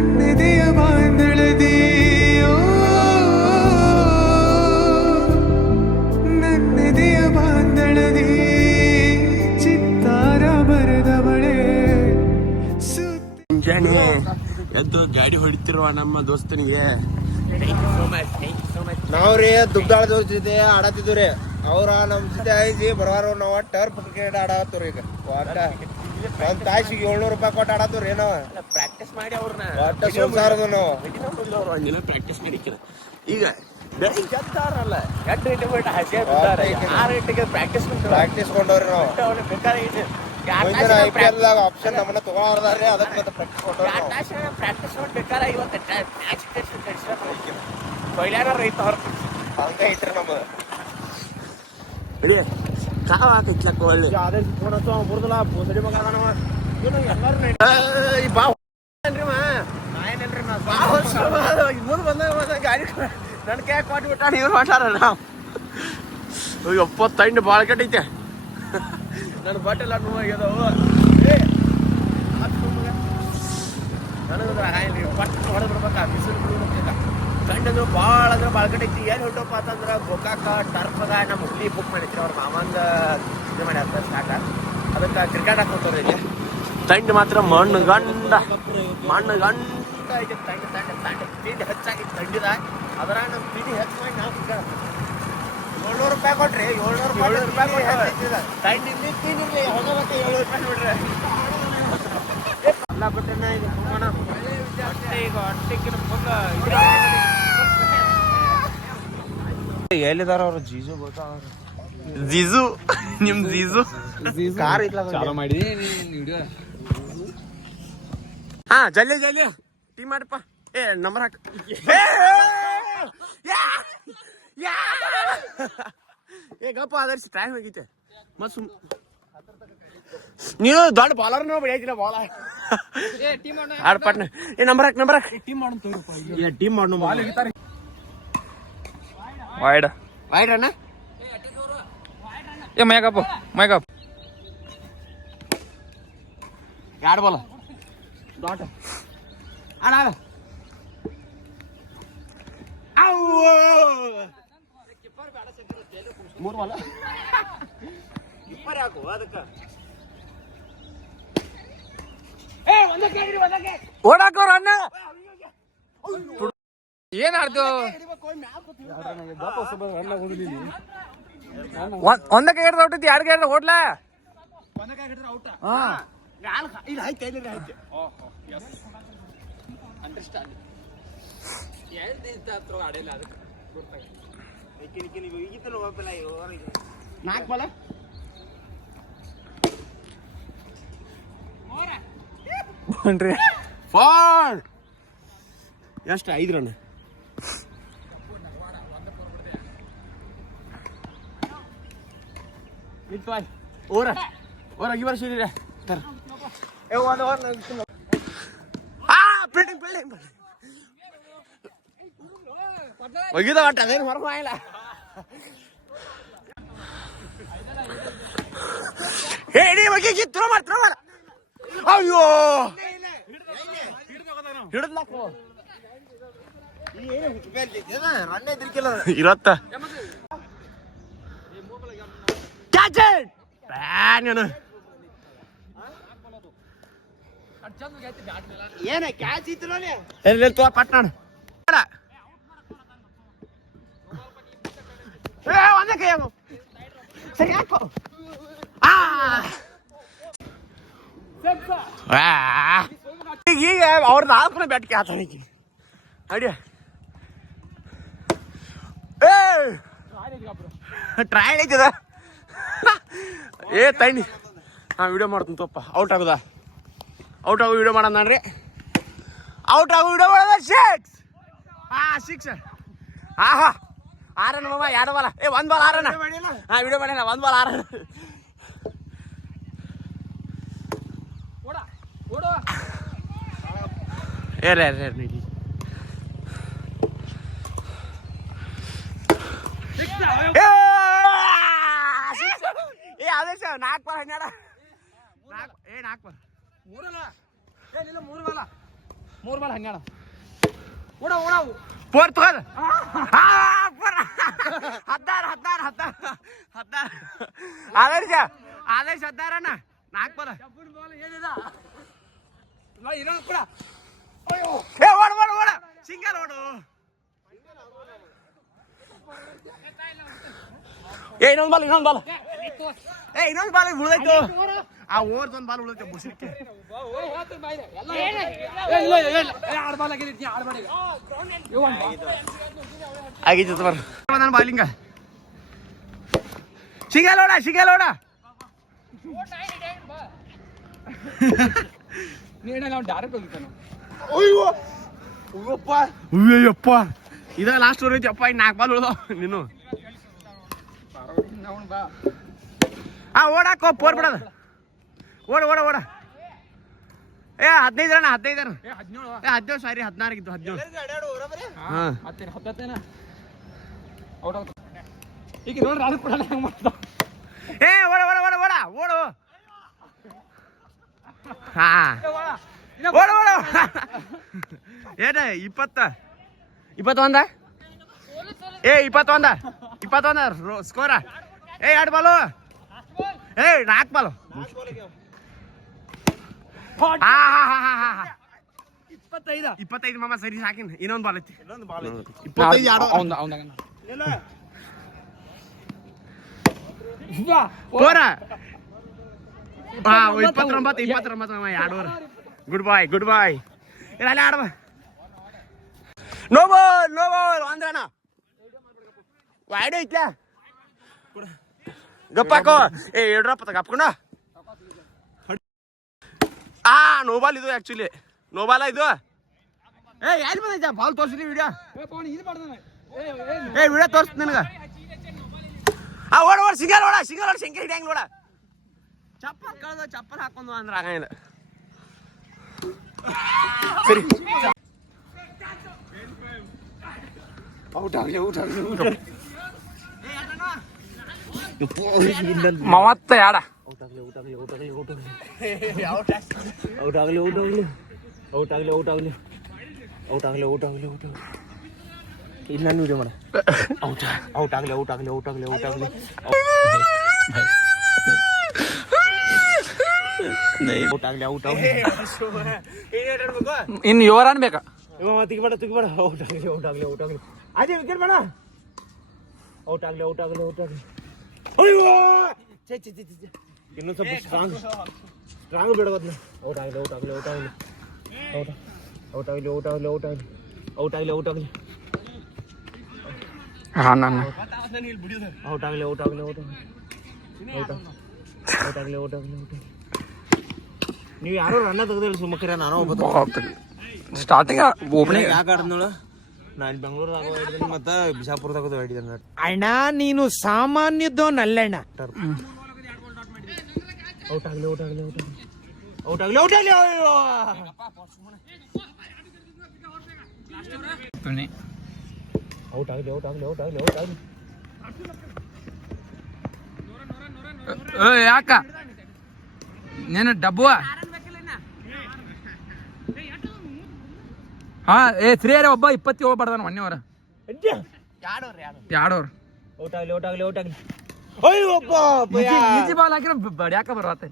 ನನ್ನೆದೆಯ ಬಾಂಧಳದಿ ನನ್ನೆದೆಯ ಬಾಂಧಳದಿ ಚಿತ್ತಾರ ಬರೆದವಳೆ ಮುಂಜಾನೆ ಎದ್ದು ಗಾಡಿ ಹೊಡಿತಿರುವ ನಮ್ಮ ದೋಸ್ತನಿಗೆ ನಾವ್ರಿ ದುಗ್ದಾಳ ದೋಸ್ತ ಜೊತೆ ಆಡತ್ತಿದ್ವಿ. ಅವ್ರ ನಮ್ ಜೊತೆ ಐಸಿ ಬರವಾರ ನಾವ್ ಟರ್ಫ್ ಕ್ರಿಕೆಟ್ ಆಡತ್ತವ್ರಿ. ಈಗ ಒಟ್ಟ ಒಂದ್ ತಾಸಿಗೆ 700 ರೂಪಾಯಿ ಕೊಟ್ಟು ಆಡತ್ತವ್ರಿ. ನಾವ್ ಪ್ರಾಕ್ಟೀಸ್ ಮಾಡಿ ಅವ್ರನ್ನ ಒಟ್ಟ ಸಂಸಾರದು ನಾವು ಪ್ರಾಕ್ಟೀಸ್ ಮಾಡಿಕ್ಕಿಲ್ಲ. ಈಗ ಬೆಳಿಗ್ಗೆ ಎದ್ದಾರಲ್ಲ 8 ಗಂಟೆ ಬಿಟ್ಟು ಹಸಿ 6 ಗಂಟೆಗೆ ಪ್ರಾಕ್ಟೀಸ್ ಕೊಂಡವ್ರಿ ನಾವು. IPL ಆಪ್ಷನ್ ನಮ್ಮನ್ನ ತಗೊಳಾರ್ದಾರ್ರಿ, ಅದಕ್ಕೆ ಮತ್ತೆ ಪ್ರಾಕ್ಟೀಸ್ ಕೊಂಡವ್ರಿ. ಪ್ರಾಕ್ಟೀಸ್ ಬೇಕಾರೆ ಇವತ್ತು ಮ್ಯಾಚ್ ಕೊಯ್ಲಾರ ರೈತ ಹೊರ ಹಂಗ ಐತ್ರಿ ನಮ್ದು. ಕಾವ ಹಾಕೈತ್ಲಕ್ಕ ಒಳ್ಳೆ ಬುರ್ದಲ್ಲ ಬೋಸಡಿ ಮಗ ಅದಾನವ. ಎಲ್ಲಾರು ಮುಂದೆ ಬಂದ ಗಾಡಿ ನನ್ನ ಕೈ ಕೊಟ್ಬಿಟ್ಟ ಇವ್ರು ಹೊಂಟಾರ. ನಾವು ಎಪ್ಪತ್ತೈದು ಭಾಳ ಕಟ್ಟೈತೆ. ನನ್ನ ಬಟ್ಟೆಲ್ಲ ನೋವಾಗ್ಯದವು. ನನಗಂದ್ರೆ ಬಟ್ಟೆ ಹೊಡೆದು ಬಿಡ್ಬೇಕಾ, ಬಿಸಿಲು ಬಿಡ್ಬೇಕ. ಗಂಡದು ಭಾಳ ಅಂದ್ರೆ ಭಾಳ ಕಟ್ಟೈತಿ. ಎಲ್ಲಿ ಹೊಟ್ಟಪ್ಪ ಅಂತಂದ್ರೆ ಗೋಕಾಕ ಟರ್ಫದ ನಮ್ಮ ಹುಲಿ ಬುಕ್ ಮಾಡಿದ್ರಿ. ಅವ್ರ ಮಾಮಂದ ಇದು ಮಾಡಿ ಅಂತ ಸ್ಟಾರ್ಟ. ಅದಕ್ಕೆ ಕ್ರಿಕೆಟ್ ಹಾಕೋತಾರೆ. ಇಲ್ಲಿ ತಂಡ ಮಾತ್ರ ಮಣ್ಣು ಗಂಡ ಐತೆ. ತಂಡ ತಿಂಡಿ ಹೆಚ್ಚಾಗಿತ್ತು ತಂಡಿದ. ಅದರ ನಮ್ಮ ತಿಂಡಿ ಹೆಚ್ಚು ಮಾಡಿ ನಾವು 700 ರೂಪಾಯಿ ಕೊಟ್ರಿ. 700 ರೂಪಾಯಿ ಕೊಟ್ಟರೆ ತಂಡಿರ್ಲಿ ತಿಂಡಿರ್ಲಿ ಹೋಗ ಮತ್ತೆ 700 ರೂಪಾಯಿ ನೋಡ್ರಿ. ಎಲ್ಲ ಬಿಟ್ಟನ ಇದು ಈಗ ಹೊಟ್ಟೆಗಿನ ಫುಲ್ ಎಲ್ಲಿದಾರ ಅವ್ರು? ಜೀಜು ಗೊತ್ತಾ? ಜೀಜು ನಿಮ್ ಜೀಜು ಕಾರ್ ಇಲ್ಲ ಚಾಲು ಮಾಡಿ ಹಾ ಜಲ್ದಿ ಟೀ ಮಾಡಪ್ಪ. ನಂಬರ್ ಹಾಕ. ಗಪ್ಪ ಅದರ್ಸಿ ಟೈಮ್ ಆಗೈತೆ. ಮತ್ ಸುಮ್ ನೀವು ದೊಡ್ಡ ಬಾಲರ್ ಬೆಳೆಯಕಿಲ್ಲ ಬಾಳ ಆಡ್ಪಟ್ನ. ನಂಬರ್ ಹಾಕ್ ಟೀಮ್ ಮಾಡೋಣ. ಟೀಮ್ ಮಾಡು. ವೈಡ್ ಅಣ್ಣ. ಮೈಕಪ್ ಎರಡು ಬಾಲ ಡಾಟ್ ಆಡ ಮೂರು ಬಾಲ ಹಾಕು. ಅದಕ್ಕೆ ಓಡಾಕೋರ ಅಣ್ಣ. ಏನ್ ಆಡ್ತು? ಒಂದಕ್ಕೆ ಹಿಡ್ದು ಔಟ್ ಐತಿ, 2 ಹಿಡ್ದು ಓಡ್ಲಾ. ನಾಲ್ಕು ಬಾಲ ಫಾಲ್. ಎಷ್ಟು 5 ರನ್. ಓರಾಗಿ ಬರ್ಸಿದ್ರೆ ಒಗಿದ ಒಟ್ಟ ಅದೇನು ಹೊರಗೆ ಆಗಿಲ್ಲ. ಹೇಳಿ ಒಗಿ ಕಿತ್ತು ಮಾಡ್ತಾರ. ಅಯ್ಯೋ ಹಿಡಿದ್ಲಾಕು ಇರತ್ತ ಏನ ಕ್ಯಾಚ್ ಇತ್ತು ಪಟ್ನಾಡ ಒಂದೇ ಕೈ ಸರಿ ಹಾಕೋ. ಈಗ ಅವ್ರ 4 ಬ್ಯಾಟ್ಗೆ ಆತನಿಗೆ ಅಡಿಯ ಟ್ರಯಲ್ ಐತದ. ತೈನಿ ವಿಡಿಯೋ ಮಾಡ್ತೀನಿ ತಪ್ಪ. ಔಟ್ ಆಗುದ? ಔಟ್ ಆಗೋ ವಿಡಿಯೋ ಮಾಡೋಣ ನೋಡ್ರಿ. ಔಟ್ ಆಗೋ ವಿಡಿಯೋ ಮಾಡೋದ 6. ಹಾ 6 ಮಾಮ 2 ಬಾಲ. 1 ಬಾಲ್ 6 ವಿಡಿಯೋ ಮಾಡ್ಯಾನ. 1 ಬಾಲ್ 6 ಆದೇಶ 4 ಬಾಲ್ 12. 4 ಬಾಲ್ 3 ಬಾಲ 3 ಬಾಲ್ 12 ಫೋರ್ ತಗೋದ 16 ಆದರ್ಶ 16 4 ಬಾಲ್ ಓಡ ಸಿಂಗಲ್ ಓಡು ಇನ್ನೊಂದು ಬಾಲ್ ಉಳಿದೈತು ಆ ಓವರ್ದೊಂದು ಬಾಲ್ ಉಳಿದೈತೆ ಬುಸಿಕ್ಕೆ ಆಗಿತ್ತು ಬರ್ ನನ್ನ ಬಾಲಿಂಗ ಸಿಂಗಲ್ ಓಡ ಡೈರೆಕ್ಟ್ ಹೋಗಿದ್ದಾನೆ ಅಯ್ಯಪ್ಪ ಇದ ಲಾಸ್ಟ್ ಓವರ್ ಐತಿ ಅಪ್ಪ ಇನ್ನು 4 ಬಾಲ್ ಉಳ್ದವ ನೀನು ಓಡಾಕೋ ಪೋರ್ ಬಿಡದ ಓಡ ಏ 15 ರನ್ 17 ಸಾರಿ 16 ಆಗಿತ್ತು 17 ಈಗ ನೋಡ್ರಿ ಅದು ಕೂಡ ಏ ಓಡ ಹಾ ಓಡ ಏನ 21 ಏ 21 ಸ್ಕೋರ ಏ 2 ಬಾಲು ಏ 4 ಬಾಲು 25 ಮಾಮ ಸರಿ ಸಾಕಿನ ಇನ್ನೊಂದು ಬಾಲ್ ಐತಿ 25 ಕೋರ 29 2 ಗುಡ್ ಬಾಯ್ ಇಲ್ಲ ಆಡುವ ನೋ ಬಾಲ್ ಅಂದ್ರಣ ವಾಯ್ಡ್ ಐತ್ಲ ಗಪ್ಪಾಕೋ ಏ ಹೇಳ್ರಪ್ಪ ಗಪ್ಕೊಂಡ ನೋ ಬಾಲ್ ಇದು ಆಕ್ಚುಲಿ ನೋ ಬಾಲ ಇದು ಏ ಯಾರು ಬಂದೈತೆ ಬಾಲ್ ತೋರಿಸ್ರಿ ವಿಡಿಯೋ ವಿಡಿಯೋ ತೋರಿಸ್ ನನಗ ಓಡ ಸಿಂಗಲ್ ಶಂಕೆ ಹಿಡಿಯಂಗ್ ನೋಡ ಚಪ್ಪಲ್ ಕಳೆದ ಚಪ್ಪಲ್ ಹಾಕೊಂಡು ಅಂದ್ರೆ ಆಗಂಗಿಲ್ಲ ಸರಿ ಔಟ್ ಆಗ್ಲಿ 32 ಇಲ್ಲ ವಿಡಿಯೋ ಮಾಡ ಔಟ್ ಆಗ್ಲಿ ಇನ್ನು 7 ರನ್ ಬೇಕಾ ತೆಗಿಬೇಡ ಔಟ್ ಆಗ್ಲಿ ಅದೇ ವಿಕೆಟ್ ಬೇಡ ಔಟ್ ಆಗ್ಲಿ ಅಯ್ಯೋ ಇನ್ನೊಂದು ಸ್ವಲ್ಪ ಸ್ಟ್ರಾಂಗ್ ಬಿಡೋದ್ನ ಔಟ್ ಆಗ್ಲಿ ಹಾ ನಾನು ನೀವು ಯಾರೋ ರನ್ನ ತೆಗ್ದಿಲ್ಲ ಸುಮ್ಮಕ್ಕಿರ ನಾನು ಸ್ಟಾರ್ಟಿಂಗ್ ಓಪನಿಂಗ್ ಯಾಕೆ ಆಡಿದ್ನೋಳು ನಾನು ಬೆಂಗಳೂರದಾಗ ಹಿಡಿದೀನಿ ಮತ್ತು ಬಿಜಾಪುರದಾಗ ಹಿಡಿದೇನೆ ಅಣ್ಣ ನೀನು ಸಾಮಾನ್ಯದೋನಲ್ಲಣ್ಣ ಔಟ್ ಆಗ್ಲಿ ಅಯ್ಯೋ ಔಟ್ ಆಗ್ಲಿ ಯಾಕ ನೀನು ಡಬ್ಬು ಹಾ ಶ್ರೀಯರ ಒಬ್ಬ 27 ಬಡ್ದಾನ ಮೊನ್ನೆವರ 2 ಔಟ್ ಆಗ್ಲಿ ಈಜಿ ಬಾಲ್ ಹಾಕಿರ ಬಡ್ಯಾಕ ಬರತ್ತೆ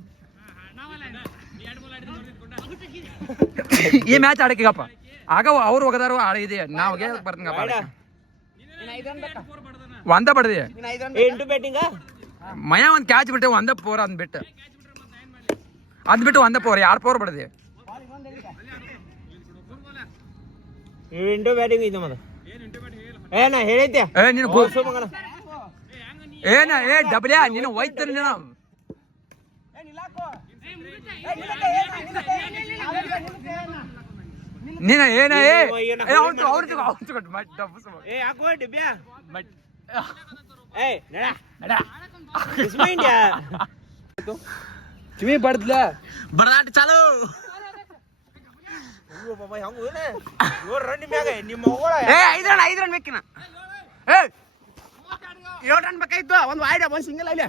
ಈ ಮ್ಯಾಚ್ ಆಡಕ್ಕಿಗಪ್ಪ ಆಗ ಅವ್ರು ಹೋಗದಾರು ಆಡಿದೆ ನಾವು ಬರ್ತೀನಪ್ಪ ಒಂದ ಬಡ್ದಿ 8 ಬ್ಯಾಟಿಂಗ ಮಯ ಒಂದ್ ಕ್ಯಾಚ್ ಬಿಟ್ಟೆ ಒಂದ ಪೋರ್ ಅಂದ್ಬಿಟ್ಟು ಒಂದ ಪೋರ್ 2 ಪೋರ್ ಬಡ್ದಿ 8 ಬ್ಯಾಟಿಂಗ್ ಐತೆ ಮದ ಏನ ಹೇಳಿದ್ದೆ ನೀನು ಏನ ಡಬ್ಲ್ಯಾ ನೀನು ಹೋಯ್ತಾರ ನೀನು ಏನ ಕಿವಿ ಬಡ್ದ್ಲ ಬಡದಾಟ ಚಾಲು ಐದು ರನ್ ಬೇಕಿನ 7 ರನ್ ಬೇಕಾಯ್ತು ಒಂದು ವಾಯ್ಡ್ ಒಂದು ಸಿಂಗಲ್ ಅಲ್ಲಿ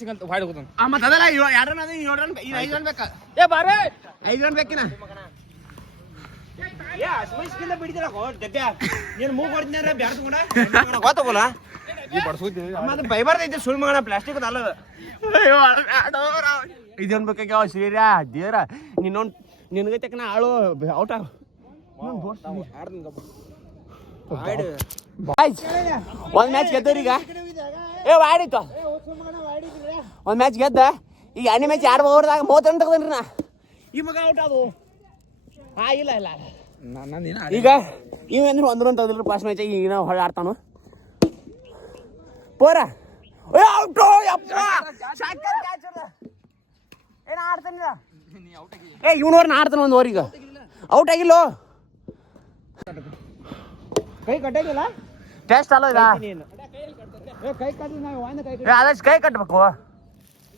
ಸಿಂಗಲ್ ವಾಯ್ಡ್ ಹೋಗೋದು ಮತ್ತೆ ಅದಲ್ಲ 2 ರನ್ 7 ರನ್ 5 ರನ್ ಬೇಕಾ 5 ರನ್ ಬೇಕಿನ ಬಿಡಿದಿಲ್ಲ ನೀನು ಮೂಗ್ ಹೊಡಿದ್ನ ಬ್ಯಾಡ ತಗೊಂಡ ಗೊತ್ತಗೋಲ್ಲ ಬೈಬಾರ್ದೈತೆ ಸುಳ್ಳು ಮಗನ ಪ್ಲಾಸ್ಟಿಕ್ ಅಲ್ಲ ಇದನ್ ಬೇಕಾಗ್ಯಾವ ಸೀರ್ಯ ದೇರ ನಿನ್ನೊಂದು ನಿನಗೈತಕನ ಆಳು ಔಟ ಒಂದ್ ಮ್ಯಾಚ್ ಗೆದ್ದವ್ರೀಗ ಏ ಆಡಿತ್ತು ಒಂದ್ ಮ್ಯಾಚ್ ಗೆದ್ದ ಈಗ 2ನೇ ಮ್ಯಾಚ್ 2 ಓವರ್ದಾಗ 30 ರನ್ ತಗದನ್ರಿ ನಾ ಈ ಮಗ ಔಟ್ ಅದು ಇಲ್ಲ ಇಲ್ಲ ಈಗ ಇವೇನ್ರಿ 1 ರನ್ ತಗದ್ರಿ ಫಸ್ಟ್ ಮ್ಯಾಚ್ ಈಗ ನಾವು ಹೊಳ್ಳಿ ಆಡ್ತಾನು ಪೋರ ಔಟ್ ಏನ ಆಡ್ತಾನಿಲ್ಲ ಏ ಇವ್ನವ್ರನ್ನ ಆಡ್ತಾನ ಒಂದು ಓವರಿಗೆ ಔಟ್ ಆಗಿಲ್ಲೋ ಕೈ ಕಟ್ಟಾಗಿಲ್ಲ ಟೆಸ್ಟ್ ಅಲ್ಲ ಈಗ ಕೈ ಕಟ್ಟಿ ನಾವು ಆದಷ್ಟು ಕೈ ಕಟ್ಟಬೇಕು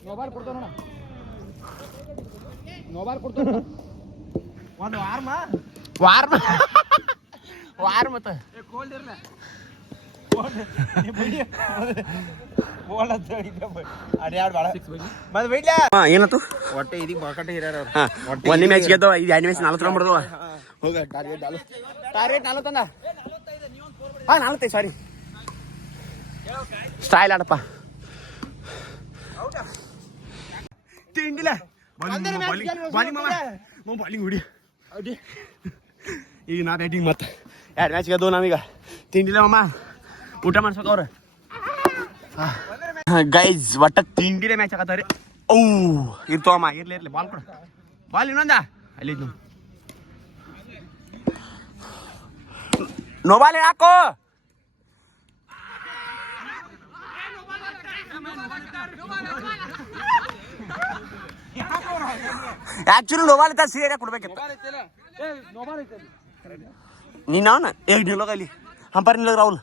ನೋಬಾಲ್ ಕೊಡ್ತಾವ ನೋಡ ನೋಬಾಲ್ ಕೊಡ್ತಾವ ಒಂದು ವಾರ ಮತ್ತೆ ಏನತ್ತು ಒಟ್ಟೆ ಇದೀಗ ಬಾಕಟ್ಟೆ ಹಿರಿಯರ 1ನೇ ಮ್ಯಾಚ್ ಗೆದ್ದವ ಇದು 2ನೇ ಮ್ಯಾಚ್ 40 ರನ್ ಬಡ್ದವ ಹೋಗ ಟಾರ್ಗೆಟ್ 40 ಅಂದ 45 ಸಾರಿ ಸ್ಟೈಲ್ ಆಡಪ್ಪ ತಿಂಡಿಲ್ಲ ಬಾಲಿಂಗ್ ಹೊಡಿ ಈಗ ನಾ ಬ್ಯಾಟಿಂಗ್ ಮತ್ತೆ 2 ಮ್ಯಾಚ್ ಗೆದ್ದವು ನಾವೀಗ ತಿಂಡಿಲ್ಲ ಮಮ್ಮ ಊಟ ಮಾಡ್ಸ್ಬೇಕು ಅವ್ರು ಗೈಸ್ ಒಟ್ಟ ತಿಂಡಿನೇ ಮ್ಯಾಚ್ ಆಗತ್ತವ್ರಿ ಓ ಇರ್ತವಮ್ಮ ಇರ್ಲಿ ಬಾಲ್ ಕೊಡ ಬಾಲ್ ಇನ್ನೊಂದ ಅಲ್ಲಿ ನೋ ಬಾಲ್ ಹಾಕೋ ಆಕ್ಚುಲಿ ನೋ ಬಾಲ್ ಇತ್ತ ಸೀರಿಯಸ್ ಕೊಡ್ಬೇಕಿತ್ತು ನೀನ್ ಅವನ ನಿಲ್ಲೋಗಲ್ಲಿ ಹಂಪರ್ ನಿಲ್ಲೋದು ರಾಹುಲ್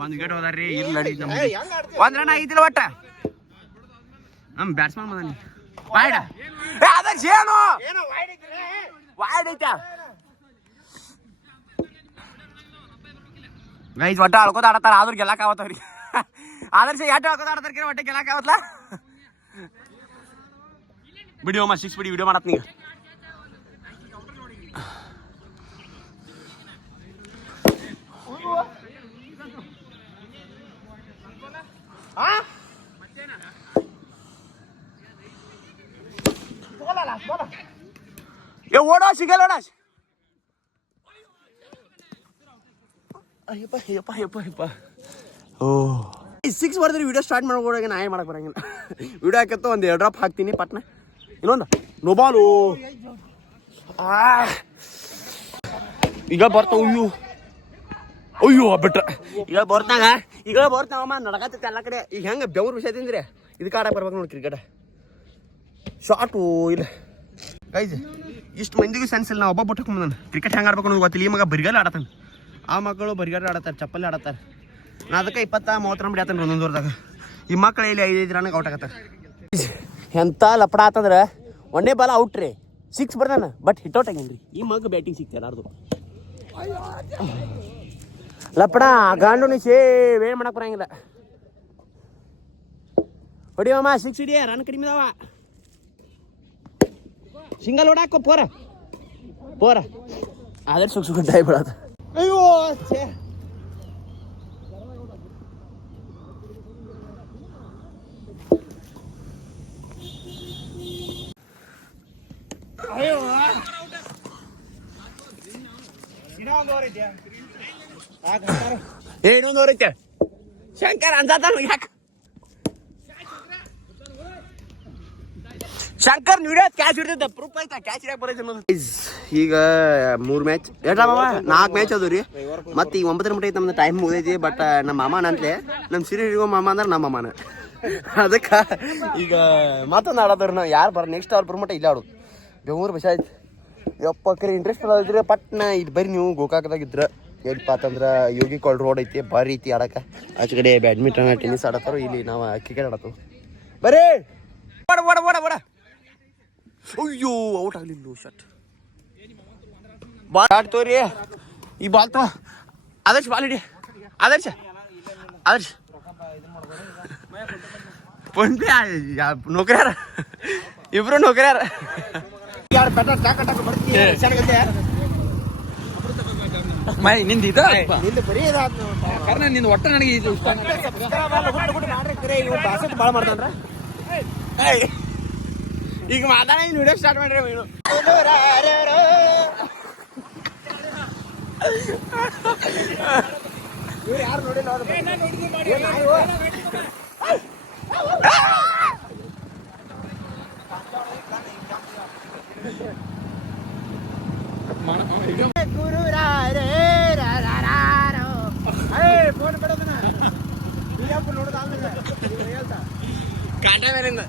ಒಂದ್ ವಿಕೆಟ್ ಹೋದಾರ್ರಿ ಇಲ್ಲ ಒಂದ್ ರನ್ ಆಗಿದ್ದಿಲ್ಲ ಒಟ್ಟ ನಮ್ ಬ್ಯಾಟ್ಸ್ಮನ್ ಮದ ವಾಯ್ಡ ಆದರ್ಶ್ ಏನು ವಾಯ್ಡ್ ಐತ ಗೈಸ್ ಒಟ್ಟ ಅಳ್ಕೋತ ಆಡತಾರ ಆದ್ರೂ ಗೆಲ್ಲಕ್ ಆಗತ್ತವ್ರಿ ಆದರ್ಶ ಎಟ್ಟು ಅಳ್ಕೋತ ಆಡತಾರ ಒಟ್ಟೆ ಗೆಲ್ಲಕ್ ಆಗತ್ತಲ್ಲ ಬಿಡಿ ಅಮ್ಮ 6 ಬಿಡಿ ವಿಡಿಯೋ ಮಾಡತ್ ನೀಗ ಓಡೋ ಸಿಗಲ್ಲ ಅಯ್ಯಪ್ಪ ಓ 6 ಬರ್ದ್ರಿ ವಿಡಿಯೋ ಸ್ಟಾರ್ಟ್ ಮಾಡ್ಕೊಡಾಗ ನಾ ಏನು ಮಾಡಕ್ ಬರಂಗಿಲ್ಲ ವಿಡಿಯೋ ಹಾಕತ್ತ ಒಂದು 2 ಡ್ರಾಪ್ ಹಾಕ್ತೀನಿ ಪಟ್ನ ಇನ್ನೊಂದು ನೋಬಾಲು ಈಗ ಬರ್ತಾವ ಅಯ್ಯೋ ಬಿಟ್ರ ಈಗ ಬರ್ತಾವಮ್ಮ ನಡಕತ್ತೈತೆ ಎಲ್ಲ ಕಡೆ ಈಗ ಹೆಂಗೆ ಬೆವ್ರ ವಿಷಯ ತಿಂದ್ರಿ ಇದಕ್ಕೆ ಆಡಕ್ಕೆ ಬರ್ಬೇಕು ನೋಡಿ ಕ್ರಿಕೆಟ್ ಶಾರ್ಟು ಇಲ್ಲ ಗೈಸ್ ಇಷ್ಟು ಮಂದಿಗೂ ಸೆನ್ಸ್ ಇಲ್ಲ ನಾ ಒಬ್ಬ ಬಿಟ್ಟು ನಾನು ಕ್ರಿಕೆಟ್ ಹೆಂಗೆ ಆಡ್ಬೇಕು ಅನ್ನೋದು ಗೊತ್ತಿಲ್ಲ ಈ ಮಗ ಬರಿಗಾಲ ಆಡತಾನೆ ಆ ಮಕ್ಕಳು ಬರಿಗಾಲ ಆಡತ್ತಾರೆ ಚಪ್ಪಲ್ಲಿ ಆಡತ್ತಾರೆ ನಾ ಅದಕ್ಕೆ 20-30 ರನ್ ಬಿಡತ್ತಾನೆ ಒಂದೊಂದು ಓವರ್ದಾಗ ಈ ಮಕ್ಕಳು ಇಲ್ಲಿ 5 ರನ್ಗೆ ಔಟ್ ಆಗತ್ತಾರೆ ಎಂಥ ಲಪಡ ಆತಂದ್ರೆ 1ನೇ ಬಾಲ್ ಔಟ್ ರೀ 6 ಬರ್ದಾನ ಬಟ್ ಹಿಟ್ ಔಟ್ ಆಗೇನ್ರಿ ಈ ಮಗ ಬ್ಯಾಟಿಂಗ್ ಸಿಗ್ತಾರೆ ಯಾರ್ದು ಲಪಡ ಗಾಂಡು ಸೇವ್ ಏನು ಮಾಡಕ್ಕೆ ಬರಂಗಿಲ್ಲ ಹೊಡಿಯಮ್ಮ 6 ಹಿಡಿಯ ರನ್ ಕಡಿಮೆ ಇದಾವ ಸಿಂಗಲ್ ಹೊಡಾಕೋ ಪೋರ ಆದ್ರೆ ಸುಖ ಟೈ ಬಿಡೋದು ಅಯ್ಯೋ ಇನ್ನೊಂದು ಐತೆ ಶಂಕರ್ ಅನ್ಸಾತಾನ ಯಾಕೆ ಶಂಕರ್ ಹಿಡಿಯೋದು ಕ್ಯಾಚ್ ಹಿಡಿದ ಪ್ರೂಫ್ ಆಯ್ತಾ ಕ್ಯಾಚ್ ಹಿಡಿಯಕ್ಕೆ ಬರೈತೆ ಈಗ 3 ಮ್ಯಾಚ್ 4 ಮ್ಯಾಚ್ ಅದು ರೀ ಮತ್ತೆ ಈಗ 9 ಮಟ್ಟ ಐತೆ ನಮ್ದು ಟೈಮ್ ಮುಗಿದೈತಿ ಬಟ್ ನಮ್ಮ ಮಾಮನ ಅಂತಲೇ ನಮ್ಮ ಸಿರಿ ಹಿಡಿಯೋ ಮಾಮ ಅಂದ್ರೆ ನಮ್ಮ ಮಾಮನ ಅದಕ್ಕೆ ಈಗ ಮತ್ತೊಂದು ಆಡೋದ್ರ ನಾವು ಯಾರು ನೆಕ್ಸ್ಟ್ ಅವ್ರು ಬರೋ ಮಟ್ಟ ಇಲ್ಲ ಆಡೋದು ಬೆಂಗಳೂರು ಬಸ್ ಆಯ್ತು ಯಪ್ಪ ಕರೆ ಇಂಟ್ರೆಸ್ಟ್ ಅದಿದ್ರೆ ಪಟ್ನ ಇದು ಬರ್ರಿ ನೀವು ಗೋಕಾಕದಾಗಿದ್ರೆ ಏನಪ್ಪ ಅಂತಂದ್ರೆ ಯೋಗಿಕೋಲ್ ರೋಡ್ ಐತಿ ಭಾರಿ ಐತಿ ಆಡಕ್ಕೆ ಆಚೆ ಕಡೆ ಬ್ಯಾಡ್ಮಿಂಟನ್ ಟೆನ್ನಿಸ್ ಆಡತ್ತಾರೋ ಇಲ್ಲಿ ನಾವು ಕ್ರಿಕೆಟ್ ಆಡತ್ತವು ಬರ್ರಿ ಓಡ ಅಯ್ಯೋ ಔಟ್ ಆಗಲಿಲ್ಲ ಶಟ್ ಬಾಲ್ ಆಡ್ತವ್ರಿ ಈ ಬಾಲ್ ತೋ ಆದರ್ಶ್ ಬಾಲ್ ಹಿಡಿ ಆದರ್ಶ್ ಫೋನ್ ಪೇ ನೌಕರ್ಯಾರ ಇಬ್ರು ನೌಕರ್ಯಾರ ಯಾರು ಪೆಟ್ಟ ಟಾಕ ಟಾಕ ಬರ್ತೀಯ ಚೆನ್ನಾಗತ್ತೆ ಮೈ ನಿಂದ ಇದ ನಿಂದು ಬರೀ ಇದಾದ ಕಾರಣ ನಿಂದ ಒಟ್ಟ ನನಗೆ ಇದು ಇಷ್ಟ ಮಾಡ್ರಿ ಇವ್ ಬಾಸಟ್ ಭಾಳ ಮಾಡ್ತಾನ್ರ ಈಗ ಮಾತಾಡ ವಿಡಿಯೋ ಸ್ಟಾರ್ಟ್ ಮಾಡ್ರಿ ಇವ್ನು ಇವ್ರು ಯಾರು ನೋಡಿಲ್ಲ ಗುರು ಫೋನ್ ಬಿಡೋದನ್ನ ನೋಡೋದ ಹೇಳ್ತಾ ಕಾಂಟ ಮೇಲಿಂದ